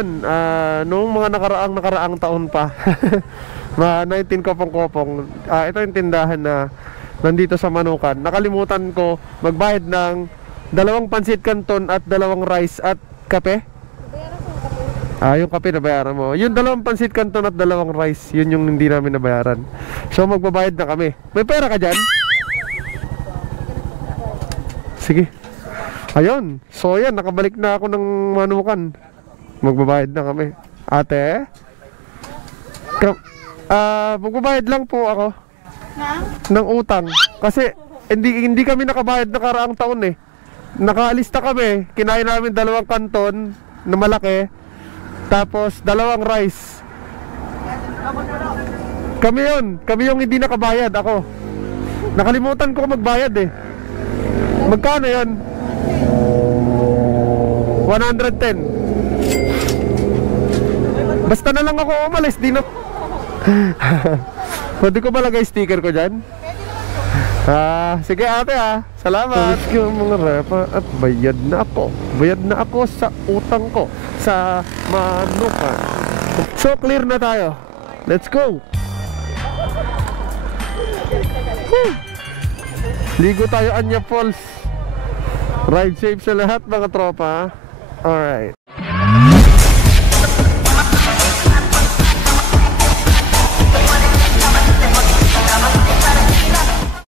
yun, noong mga nakaraang taon pa. 19 kopong-kopong. Ito yung tindahan na nandito sa Manukan. Nakalimutan ko magbayad ng 2 pansit canton at 2 rice at kape. Yung kape nabayaran mo. Yung 2 pansit canton at 2 rice, yun yung hindi namin nabayaran. So magbabayad na kami. May pera ka dyan? Sige. Ayun. So yan, nakabalik na ako ng Manukan. Magbabayad na kami. Ate? Magbabayad lang po ako ng utang. Kasi hindi kami nakabayad na karaang taon eh. Nakaalista kami. Kinain namin 2 canton na malaki. Tapos 2 rice. Kami yung hindi nakabayad. Ako nakalimutan ko magbayad eh. Magkano yun? 110. Basta na lang ako umalis. Di na. Pwede ko malagay sticker ko dyan? Sige ate salamat. Thank you mga repa. At bayad na ako sa utang ko sa Manukan. So clear na tayo. Let's go. Ligo tayo Anya Falls. Ride safe sa lahat mga tropa. Alright.